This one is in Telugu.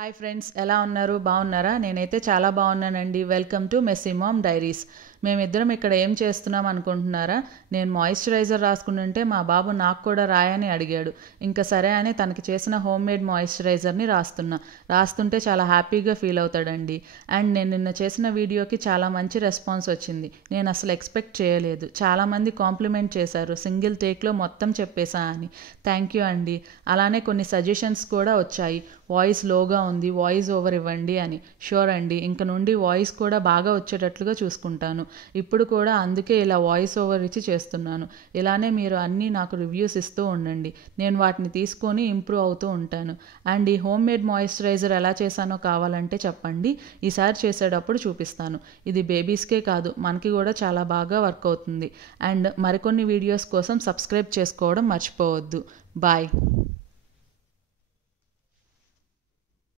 హాయ్ ఫ్రెండ్స్, ఎలా ఉన్నారు? బాగున్నారా? నేనైతే చాలా బాగున్నానండి. Welcome to Messy Mom Diaries. మేమిద్దరం ఇక్కడ ఏం చేస్తున్నాం అనుకుంటున్నారా? నేను మాయిశ్చరైజర్ రాసుకుంటుంటే మా బాబు నాకు కూడా రాయని అడిగాడు. ఇంకా సరే అని తనకి చేసిన హోమ్ మేడ్ మాయిశ్చరైజర్ని రాస్తుంటే చాలా హ్యాపీగా ఫీల్ అవుతాడండి. అండ్ నేను నిన్న చేసిన వీడియోకి చాలా మంచి రెస్పాన్స్ వచ్చింది. నేను అసలు ఎక్స్పెక్ట్ చేయలేదు. చాలామంది కాంప్లిమెంట్ చేశారు, సింగిల్ టేక్లో మొత్తం చెప్పేశా అని. థ్యాంక్ యూ అండి. అలానే కొన్ని సజెషన్స్ కూడా వచ్చాయి. వాయిస్ లోగా ఉంది, వాయిస్ ఓవర్ ఇవ్వండి అని. షూర్ అండి, ఇంక నుండి వాయిస్ కూడా బాగా వచ్చేటట్లుగా చూసుకుంటాను. ఇప్పుడు కూడా అందుకే ఇలా వాయిస్ ఓవర్ ఇచ్చి చేస్తున్నాను. ఇలానే మీరు అన్నీ నాకు రివ్యూస్ ఇస్తూ ఉండండి. నేను వాటిని తీసుకొని ఇంప్రూవ్ అవుతూ ఉంటాను. అండ్ ఈ హోమ్ మేడ్ మాయిశ్చరైజర్ ఎలా చేశానో కావాలంటే చెప్పండి, ఈసారి చేసేటప్పుడు చూపిస్తాను. ఇది బేబీస్కే కాదు, మనకి కూడా చాలా బాగా వర్క్ అవుతుంది. అండ్ మరికొన్ని వీడియోస్ కోసం సబ్స్క్రైబ్ చేసుకోవడం మర్చిపోవద్దు. బాయ్.